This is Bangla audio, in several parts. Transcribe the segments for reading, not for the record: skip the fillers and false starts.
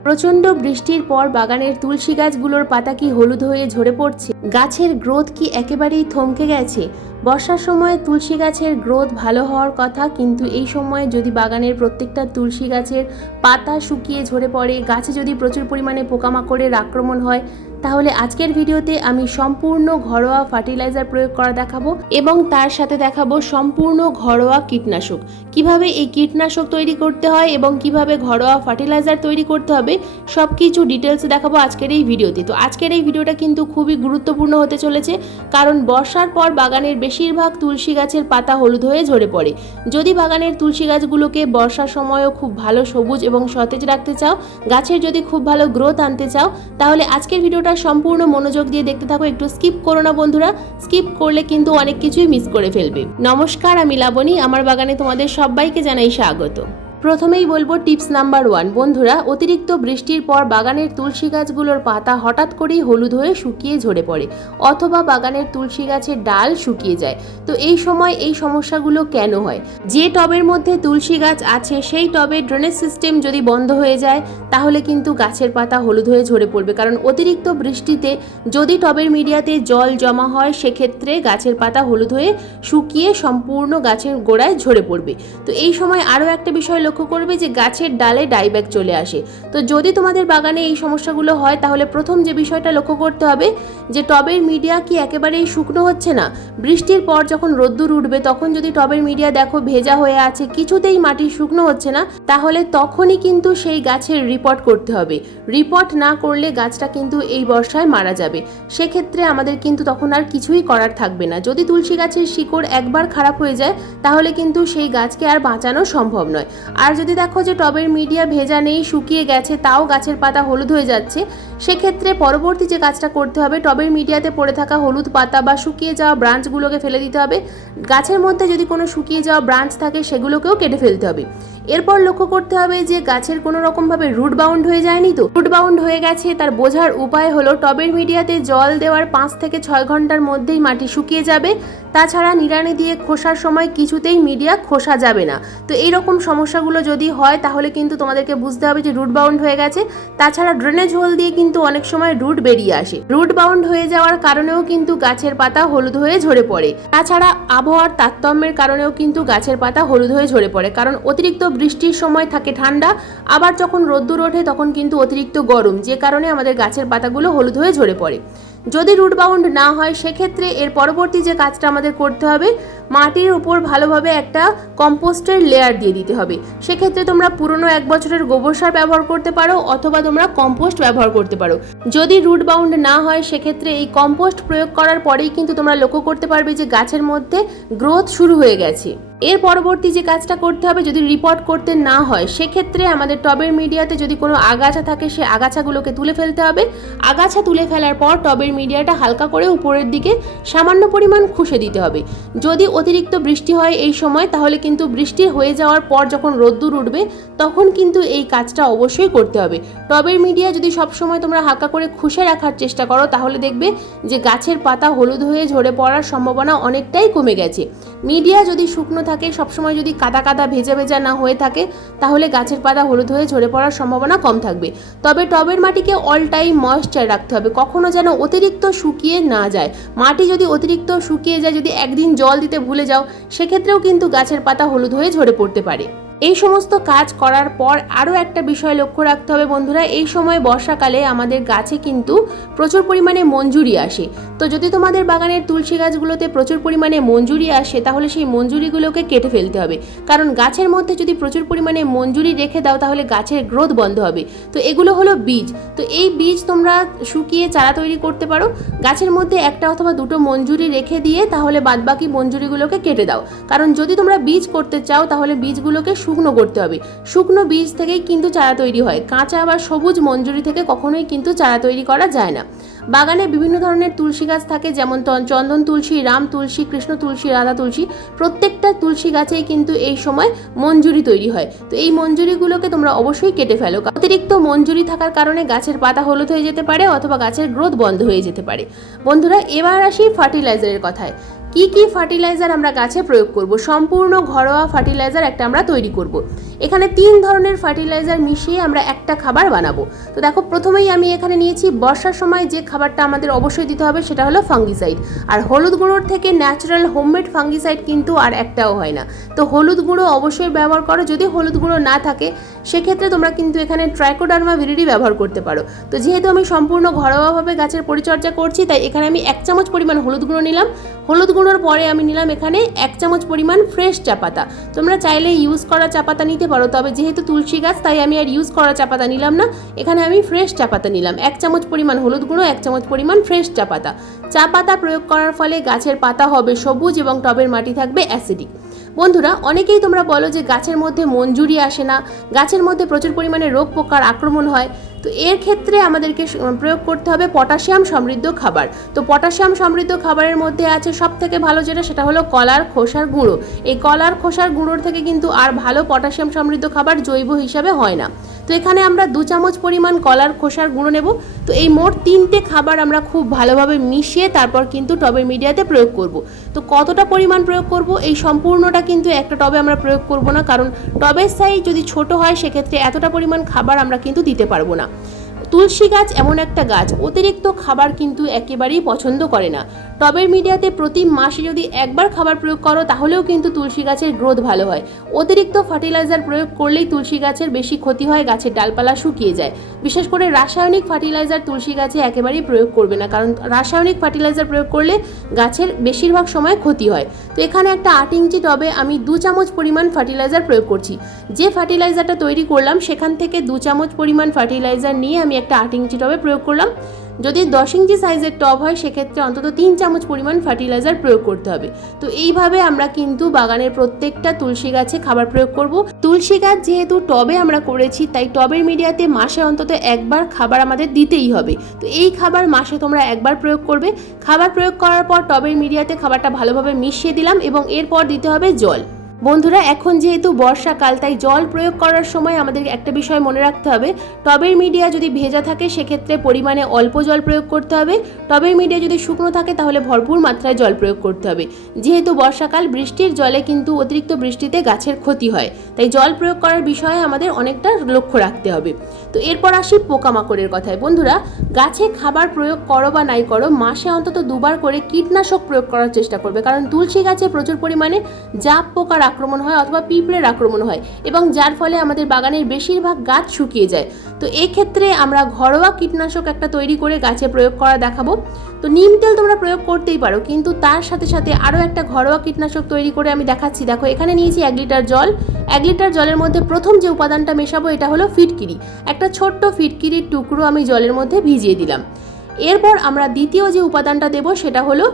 প্রচণ্ড বৃষ্টির পর বাগানের তুলসী গাছগুলোর পাতা কি হলুদ হয়ে ঝরে পড়ছে? গাছের গ্রোথ কি একেবারেই থমকে গেছে? বর্ষার সময় তুলসী গাছের গ্রোথ ভালো হওয়ার কথা, কিন্তু এই সময়ে যদি বাগানের প্রত্যেকটা তুলসী গাছের পাতা শুকিয়ে ঝরে পড়ে, গাছে যদি প্রচুর পরিমাণে পোকামাকড়ের আক্রমণ হয়, তাহলে আজকের ভিডিওতে আমি সম্পূর্ণ ঘরোয়া ফার্টিলাইজার প্রয়োগ করা দেখাবো এবং তার সাথে দেখাবো সম্পূর্ণ ঘরোয়া কীটনাশক। কিভাবে এই কীটনাশক তৈরি করতে হয় এবং কিভাবে ঘরোয়া ফার্টিলাইজার তৈরি করতে হবে সব কিছু ডিটেলস দেখাবো আজকের এই ভিডিওতে। তো আজকের এই ভিডিওটা কিন্তু খুবই গুরুত্বপূর্ণ হতে চলেছে, কারণ বর্ষার পর বাগানের বেশিরভাগ তুলসী গাছের পাতা হলুদ হয়ে ঝরে পড়ে। যদি বাগানের তুলসী গাছগুলোকে বর্ষার সময়ও খুব ভালো সবুজ এবং সতেজ রাখতে চাও, গাছের যদি খুব ভালো গ্রোথ আনতে চাও, তাহলে আজকের ভিডিওটা সম্পূর্ণ মনোযোগ দিয়ে দেখতে থাকো। একটু স্কিপ করো না বন্ধুরা, স্কিপ করলে কিন্তু অনেক কিছুই মিস করে ফেলবে। নমস্কার, আমি লাবণী, আমার বাগানে তোমাদের সবাইকে জানাই স্বাগত। প্রথমেই বলবো টিপস নাম্বার 1। বন্ধুরা, অতিরিক্ত বৃষ্টির পর বাগানের তুলসী গাছগুলোর পাতা হঠাৎ করেই হলুদ হয়ে শুকিয়ে ঝরে পড়ে, অথবা বাগানের তুলসী গাছের ডাল শুকিয়ে যায়। তো এই সময় এই সমস্যাগুলো কেন হয়? যে টবের মধ্যে তুলসী গাছ আছে সেই টবের ড্রেনেজ সিস্টেম যদি বন্ধ হয়ে যায়, তাহলে কিন্তু গাছের পাতা হলুদ হয়ে ঝরে পড়বে। কারণ অতিরিক্ত বৃষ্টিতে যদি টবের মিডিয়াতে জল জমা হয়, সেক্ষেত্রে গাছের পাতা হলুদ হয়ে শুকিয়ে সম্পূর্ণ গাছের গোড়ায় ঝরে পড়বে। তো এই সময় আরও একটা বিষয় লক্ষ্য করবে যে গাছের ডালে ডাইব্যাক চলে আসে। তো যদি তোমাদের বাগানে এই সমস্যাগুলো হয়, তাহলে প্রথম যে বিষয়টা লক্ষ্য করতে হবে যে টবের মিডিয়া কি একেবারেই শুকনো হচ্ছে না। বৃষ্টির পর যখন রোদ্দুর উঠবে, তখন যদি টবের মিডিয়া দেখো ভেজা হয়ে আছে, কিছুতেই মাটি শুকনো হচ্ছে না, তাহলে তখনই কিন্তু সেই গাছের রিপোর্ট করতে হবে। রিপোর্ট না করলে গাছটা কিন্তু এই বর্ষায় মারা যাবে। সেক্ষেত্রে আমাদের কিন্তু তখন আর কিছুই করার থাকবে না। যদি তুলসী গাছের শিকড় একবার খারাপ হয়ে যায়, তাহলে কিন্তু সেই গাছকে আর বাঁচানো সম্ভব নয়। আর যদি দেখো যে টবের মিডিয়া ভেজা নেই, শুকিয়ে গেছে, তাও গাছের পাতা হলুদ হয়ে যাচ্ছে, সেক্ষেত্রে পরবর্তী যে কাজটা করতে হবে, টবের মিডিয়াতে পড়ে থাকা হলুদ পাতা বা শুকিয়ে যাওয়া ব্রাঞ্চগুলোকে ফেলে দিতে হবে। গাছের মধ্যে যদি কোনো শুকিয়ে যাওয়া ব্রাঞ্চ থাকে, সেগুলোকেও কেটে ফেলতে হবে। এরপর লক্ষ্য করতে হবে যে গাছের কোনো রকমভাবে রুট বাউন্ড হয়ে যায়নি তো। রুট বাউন্ড হয়ে গেছে, তার বোঝার উপায় হলো টবের মিডিয়াতে জল দেওয়ার 5 থেকে 6 ঘন্টার মধ্যেই মাটি শুকিয়ে যাবে। তাছাড়া নিড়ানি দিয়ে খোসার সময় কিছুতেই মিডিয়া খোসা যাবে না। তো এইরকম সমস্যাগুলো যদি হয়, তাহলে কিন্তু তোমাদেরকে বুঝতে হবে যে রুট বাউন্ড হয়ে গেছে। তাছাড়া ড্রেনেজ হোল দিয়ে কিন্তু অনেক সময় রুট বেরিয়ে আসে। রুট বাউন্ড হয়ে যাওয়ার কারণেও কিন্তু গাছের পাতা হলুদ হয়ে ঝরে পড়ে। তাছাড়া আবহাওয়ার তারতম্যের কারণেও কিন্তু গাছের পাতা হলুদ হয়ে ঝরে পড়ে। কারণ অতিরিক্ত বৃষ্টির সময় থাকে ঠান্ডা, আবার যখন রোদ্দুর ওঠে তখন কিন্তু অতিরিক্ত গরম, যে কারণে আমাদের গাছের পাতাগুলো হলুদ হয়ে ঝরে পড়ে। যদি রুট বাউন্ড না হয়, সেক্ষেত্রে এর পরবর্তী যে কাজটা আমাদের করতে হবে, মাটির উপর ভালোভাবে একটা কম্পোস্টের লেয়ার দিয়ে দিতে হবে। সেক্ষেত্রে তোমরা পুরনো 1 বছরের গোবর সার ব্যবহার করতে পারো, অথবা তোমরা কম্পোস্ট ব্যবহার করতে পারো। যদি রুট বাউন্ড না হয়, সেক্ষেত্রে এই কম্পোস্ট প্রয়োগ করার পরেই কিন্তু তোমরা লক্ষ্য করতে পারবে যে গাছের মধ্যে গ্রোথ শুরু হয়ে গেছে। এর পরবর্তী যে কাজটা করতে হবে, যদি রিপোর্ট করতে না হয়, সেক্ষেত্রে আমাদের টবের মিডিয়াতে যদি কোনো আগাছা থাকে, সে আগাছাগুলোকে তুলে ফেলতে হবে। আগাছা তুলে ফেলার পর টবের মিডিয়াটা হালকা করে উপরের দিকে সামান্য পরিমাণ খুশে দিতে হবে। যদি অতিরিক্ত বৃষ্টি হয় এই সময়, তাহলে কিন্তু বৃষ্টি হয়ে যাওয়ার পর যখন রোদ্দুর উঠবে, তখন কিন্তু এই কাজটা অবশ্যই করতে হবে। টবের মিডিয়া যদি সবসময় তোমরা হালকা করে খুশে রাখার চেষ্টা করো, তাহলে দেখবে যে গাছের পাতা হলুদ হয়ে ঝরে পড়ার সম্ভাবনা অনেকটাই কমে গেছে। মিডিয়া যদি শুকনো থাকে, সবসময় যদি কাদা কাদা ভেজা ভেজা না হয়ে থাকে, তাহলে গাছের পাতা হলুদ হয়ে ঝরে পড়ার সম্ভাবনা কম থাকবে। তবে টবের মাটিকে অল টাইম ময়েশ্চার রাখতে হবে, কখনো যেন অতিরিক্ত শুকিয়ে না যায়। মাটি যদি অতিরিক্ত শুকিয়ে যায়, যদি একদিন জল দিতে ভুলে যাও, সেক্ষেত্রেও কিন্তু গাছের পাতা হলুদ হয়ে ঝরে পড়তে পারে। এই সমস্ত কাজ করার পর আরও একটা বিষয় লক্ষ্য রাখতে হবে বন্ধুরা, এই সময় বর্ষাকালে আমাদের গাছে কিন্তু প্রচুর পরিমাণে মঞ্জুরি আসে। তো যদি তোমাদের বাগানের তুলসী গাছগুলোতে প্রচুর পরিমাণে মঞ্জুরি আসে, তাহলে সেই মঞ্জুরিগুলোকে কেটে ফেলতে হবে। কারণ গাছের মধ্যে যদি প্রচুর পরিমাণে মঞ্জুরি রেখে দাও, তাহলে গাছের গ্রোথ বন্ধ হবে। তো এগুলো হলো বীজ। তো এই বীজ তোমরা শুকিয়ে চারা তৈরি করতে পারো। গাছের মধ্যে একটা অথবা দুটো মঞ্জুরি রেখে দিয়ে তাহলে বাদবাকি মঞ্জুরিগুলোকে কেটে দাও। কারণ যদি তোমরা বীজ করতে চাও, তাহলে বীজগুলোকে শুকনো করতে হবে। শুকনো বীজ থেকেই কিন্তু চারা তৈরি হয়। কাঁচা বা সবুজ মঞ্জুরি থেকে কখনোই কিন্তু চারা তৈরি করা যায় না। বাগানে বিভিন্ন ধরনের তুলসী গাছ থাকে, যেমন চন্দন তুলসী, রাম তুলসী, কৃষ্ণ তুলসী, রাধা তুলসী। প্রত্যেকটা তুলসী গাছেই কিন্তু এই সময় মঞ্জুরি তৈরি হয়। তো এই মঞ্জুরিগুলোকে তোমরা অবশ্যই কেটে ফেলো। অতিরিক্ত মঞ্জুরি থাকার কারণে গাছের পাতা হলুদ হয়ে যেতে পারে, অথবা গাছের গ্রোথ বন্ধ হয়ে যেতে পারে। বন্ধুরা, এবার আসি ফার্টিলাইজারের কথায়। কি কি ফার্টিলাইজার আমরা গাছে প্রয়োগ করব? সম্পূর্ণ ঘরোয়া ফার্টিলাইজার একটা আমরা তৈরি করব। এখানে 3 ধরনের ফার্টিলাইজার মিশিয়ে আমরা একটা খাবার বানাবো। তো দেখো প্রথমেই আমি এখানে নিয়েছি, বর্ষার সময় যে খাবারটা আমাদের অবশ্যই দিতে হবে সেটা হলো ফাঙ্গিসাইড। আর হলুদ গুঁড়োর থেকে ন্যাচারাল হোমমেড ফাঙ্গিসাইড কিন্তু আর একটাও হয় না। তো হলুদ গুঁড়ো অবশ্যই ব্যবহার করো, যদি হলুদ গুঁড়ো না থাকে সেক্ষেত্রে তোমরা কিন্তু এখানে ট্রাইকোডার্মা ভিরিডি ব্যবহার করতে পারো। তো যেহেতু আমি সম্পূর্ণ ঘরোয়াভাবে গাছের পরিচর্যা করছি, তাই এখানে আমি 1 চামচ পরিমাণ হলুদ গুঁড়ো নিলাম। হলুদ গুঁড়োর পরে আমি নিলাম এখানে 1 চামচ পরিমাণ ফ্রেশ চা পাতা। তোমরা চাইলে ইউজ করা চা পাতা নিতে পারো, তবে যেহেতু তুলসী গাছ তাই আমি আর ইউজ করা চা পাতা নিলাম না। এখানে আমি ফ্রেশ চা পাতা নিলাম, 1 চামচ পরিমাণ হলুদ গুঁড়ো, 1 চামচ পরিমাণ ফ্রেশ চা পাতা। চা পাতা প্রয়োগ করার ফলে গাছের পাতা হবে সবুজ এবং টবের মাটি থাকবে অ্যাসিডিক। বন্ধুরা, অনেকেই তোমরা বলো যে গাছের মধ্যে মঞ্জুরি আসে না, গাছের মধ্যে প্রচুর পরিমাণে রোগ পোকার আক্রমণ হয়। তো এর ক্ষেত্রে আমাদেরকে প্রয়োগ করতে হবে পটাশিয়াম সমৃদ্ধ খাবার। তো পটাশিয়াম সমৃদ্ধ খাবারের মধ্যে আছে সবথেকে ভালো যেটা, সেটা হলো কলার খোসার গুঁড়ো। এই কলার খোসার গুঁড়োর থেকে কিন্তু আর ভালো পটাশিয়াম সমৃদ্ধ খাবার জৈব হিসাবে হয় না। তো এখানে আমরা 2 চামচ পরিমাণ কলার খোসার গুঁড়ো নেব। তো এই মোট 3টে খাবার আমরা খুব ভালোভাবে মিশিয়ে তারপর কিন্তু টবের মিডিয়াতে প্রয়োগ করব। তো কতটা পরিমাণ প্রয়োগ করব, এই সম্পূর্ণটা কিন্তু একটা টবে আমরা প্রয়োগ করব না, কারণ টবের সাইজ যদি ছোট হয় সেক্ষেত্রে এতটা পরিমাণ খাবার আমরা কিন্তু দিতে পারবো না। তুলসী গাছ এমন একটা গাছ, অতিরিক্ত খাবার কিন্তু একেবারেই পছন্দ করে না। টবের মিডিয়াতে প্রতি মাসে যদি একবার খাবার প্রয়োগ করো তাহলেও কিন্তু তুলসী গাছের গ্রোথ ভালো হয়। অতিরিক্ত ফার্টিলাইজার প্রয়োগ করলেই তুলসী গাছের বেশি ক্ষতি হয়, গাছের ডালপালা শুকিয়ে যায়। বিশেষ করে রাসায়নিক ফার্টিলাইজার তুলসী গাছে একেবারেই প্রয়োগ করবে না, কারণ রাসায়নিক ফার্টিলাইজার প্রয়োগ করলে গাছের বেশিরভাগ সময় ক্ষতি হয়। তো এখানে একটা 8 ইঞ্চি টবে আমি 2 চামচ পরিমাণ ফার্টিলাইজার প্রয়োগ করছি। যে ফার্টিলাইজারটা তৈরি করলাম সেখান থেকে 2 চামচ পরিমাণ ফার্টিলাইজার নিয়ে আমি একটা 8 ইঞ্চি টবে প্রয়োগ করলাম। যদি 10 ইঞ্চি সাইজের টব হয় সেক্ষেত্রে অন্তত 3 চামচ পরিমাণ ফার্টিলাইজার প্রয়োগ করতে হবে। তো এইভাবে আমরা কিন্তু বাগানের প্রত্যেকটা তুলসী গাছে খাবার প্রয়োগ করব। তুলসী গাছ যেহেতু টবে আমরা করেছি, তাই টবের মিডিয়াতে মাসে অন্তত একবার খাবার আমাদের দিতেই হবে। তো এই খাবার মাসে তোমরা একবার প্রয়োগ করবে। খাবার প্রয়োগ করার পর টবের মিডিয়াতে খাবারটা ভালোভাবে মিশিয়ে দিলাম এবং এরপর দিতে হবে জল। বন্ধুরা, এখন যেহেতু বর্ষাকাল, তাই জল প্রয়োগ করার সময় আমাদের একটা বিষয় মনে রাখতে হবে, টবের মিডিয়া যদি ভেজা থাকে সেক্ষেত্রে পরিমাণে অল্প জল প্রয়োগ করতে হবে। টবের মিডিয়া যদি শুকনো থাকে তাহলে ভরপুর মাত্রায় জল প্রয়োগ করতে হবে। যেহেতু বর্ষাকাল, বৃষ্টির জলে কিন্তু অতিরিক্ত বৃষ্টিতে গাছের ক্ষতি হয়, তাই জল প্রয়োগ করার বিষয়ে আমাদের অনেকটা লক্ষ্য রাখতে হবে। তো এরপর আসি পোকামাকড়ের কথায়। বন্ধুরা, গাছে খাবার প্রয়োগ করো বা নাই করো, মাসে অন্তত 2বার করে কীটনাশক প্রয়োগ করার চেষ্টা করবে, কারণ তুলসী গাছে প্রচুর পরিমাণে জাপ পোকার আক্রমণ হয় অথবা পিঁপড়ের আক্রমণ হয় এবং যার ফলে আমাদের বাগানের বেশিরভাগ গাছ শুকিয়ে যায়। তো এই ক্ষেত্রে আমরা ঘরোয়া কীটনাশক একটা তৈরি করে গাছে প্রয়োগ করা দেখাবো। তো নিম তেল তোমরা প্রয়োগ করতেই পারো, কিন্তু তার সাথে সাথে আরও একটা ঘরোয়া কীটনাশক তৈরি করে আমি দেখাচ্ছি। দেখো, এখানে নিয়েছি 1 লিটার জল। 1 লিটার জলের মধ্যে প্রথম যে উপাদানটা মেশাবো এটা হলো ফিটকিরি। একটা ছোট্ট ফিটকিরির টুকরো আমি জলের মধ্যে ভিজিয়ে দিলাম। এরপর আমরা দ্বিতীয় যে উপাদানটা দেব সেটা হলো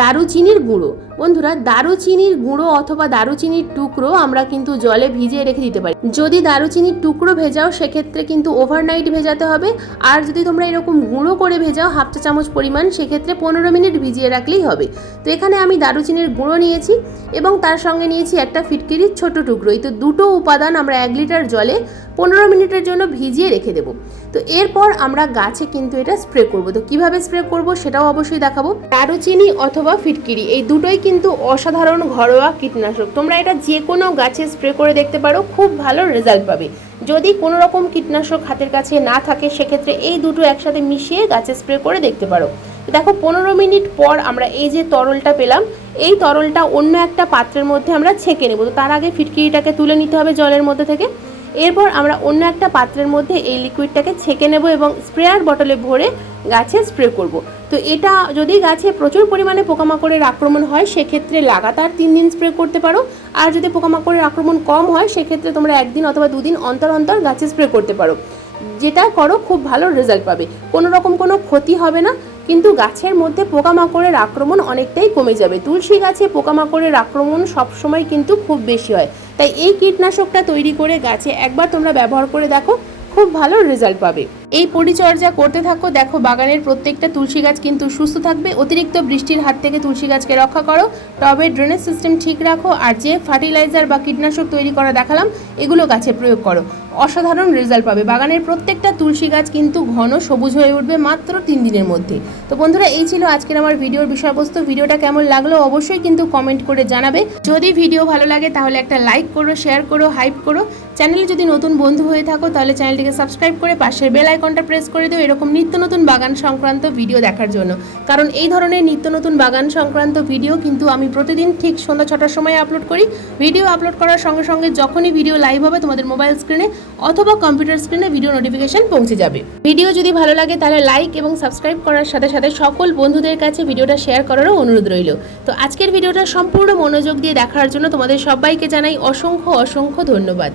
দারুচিনির গুঁড়ো। বন্ধুরা, দারুচিনির গুঁড়ো অথবা দারুচিনির টুকরো আমরা কিন্তু জলে ভিজিয়ে রেখে দিতে পারি। যদি দারুচিনির টুকরো ভেজাও সেক্ষেত্রে কিন্তু ওভারনাইট ভেজাতে হবে, আর যদি তোমরা এরকম গুঁড়ো করে ভেজাও 1/2 চা চামচ পরিমাণ, সেক্ষেত্রে 15 মিনিট ভিজিয়ে রাখলেই হবে। তো এখানে আমি দারুচিনির গুঁড়ো নিয়েছি এবং তার সঙ্গে নিয়েছি একটা ফিটকিরির ছোট টুকরো। এই তো দুটো উপাদান আমরা 1 লিটার জলে 15 মিনিটের জন্য ভিজিয়ে রেখে দেবো। তো এরপর আমরা গাছে কিন্তু এটা স্প্রে করব। তো কিভাবে স্প্রে করব সেটাও অবশ্যই দেখাবো। দারুচিনি অথবা ফিটকিরি এই দুটোই কিন্তু অসাধারণ ঘরোয়া কীটনাশক। তোমরা এটা যে কোনো গাছে স্প্রে করে দেখতে পারো, খুব ভালো রেজাল্ট পাবে। যদি কোনো রকম কীটনাশক হাতের কাছে না থাকে সেক্ষেত্রে এই দুটো একসাথে মিশিয়ে গাছে স্প্রে করে দেখতে পারো। দেখো, 15 মিনিট পর আমরা এই যে তরলটা পেলাম, এই তরলটা অন্য একটা পাত্রের মধ্যে আমরা ছেঁকে নেব। তো তার আগে ফিটকিরিটাকে তুলে নিতে হবে জলের মধ্যে থেকে। এরপর আমরা অন্য একটা পাত্রের মধ্যে এই লিকুইডটাকে ছেঁকে নেব এবং স্প্রেয়ার বটলে ভরে গাছে স্প্রে করব। তো এটা যদি গাছে প্রচুর পরিমাণে পোকামাকড়ের আক্রমণ হয় সেক্ষেত্রে লাগাতার 3 দিন স্প্রে করতে পারো, আর যদি পোকামাকড়ের আক্রমণ কম হয় সেক্ষেত্রে তোমরা 1 দিন অথবা 2 দিন অন্তর অন্তর গাছে স্প্রে করতে পারো। যেটা করো খুব ভালো রেজাল্ট পাবে, কোনো রকম কোনো ক্ষতি হবে না, কিন্তু গাছের মধ্যে পোকামাকড়ের আক্রমণ অনেকটাই কমে যাবে। তুলসী গাছে পোকামাকড়ের আক্রমণ সবসময় কিন্তু খুব বেশি হয়, তাই এই কীটনাশকটা তৈরি করে গাছে একবার তোমরা ব্যবহার করে দেখো, খুব ভালো রেজাল্ট পাবে। এই পরিচর্যা করতে থাকো, দেখো বাগানের প্রত্যেকটা তুলসী গাছ কিন্তু সুস্থ থাকবে। অতিরিক্ত বৃষ্টির হাত থেকে তুলসী গাছকে রক্ষা করো, টবের ড্রেনেজ সিস্টেম ঠিক রাখো, আর যে ফার্টিলাইজার বা কীটনাশক তৈরি করা দেখালাম এগুলো গাছে প্রয়োগ করো। অসাধারণ রেজাল্ট পাবে। বাগানের প্রত্যেকটা তুলসী গাছ কিন্তু ঘন সবুজ হয়ে উঠবে মাত্র 3 দিনের মধ্যে। তো বন্ধুরা, এই ছিল আজকের আমার ভিডিওর বিষয়বস্তু। ভিডিওটা কেমন লাগলো অবশ্যই কিন্তু কমেন্ট করে জানাবে। যদি ভিডিও ভালো লাগে তাহলে একটা লাইক করো, শেয়ার করো, হাইপ করো। চ্যানেলে যদি নতুন বন্ধু হয়ে থাকো তাহলে চ্যানেলটিকে সাবস্ক্রাইব করে পাশের বেল আইকনটা প্রেস করে দিও এরকম নিত্য নতুন বাগান সংক্রান্ত ভিডিও দেখার জন্য। কারণ এই ধরনের নিত্য নতুন বাগান সংক্রান্ত ভিডিও কিন্তু আমি প্রতিদিন ঠিক সন্ধ্যা 6টার সময় আপলোড করি। ভিডিও আপলোড করার সঙ্গে সঙ্গে যখনই ভিডিও লাইভ হবে তোমাদের মোবাইল স্ক্রিনে অথবা কম্পিউটার স্ক্রিনে ভিডিও নোটিফিকেশন পৌঁছে যাবে। ভিডিও যদি ভালো লাগে তাহলে লাইক এবং সাবস্ক্রাইব করার সাথে সাথে সকল বন্ধুদের কাছে ভিডিওটা শেয়ার করারও অনুরোধ রইল। তো আজকের ভিডিওটা সম্পূর্ণ মনোযোগ দিয়ে দেখার জন্য তোমাদের সবাইকে জানাই অসংখ্য অসংখ্য ধন্যবাদ।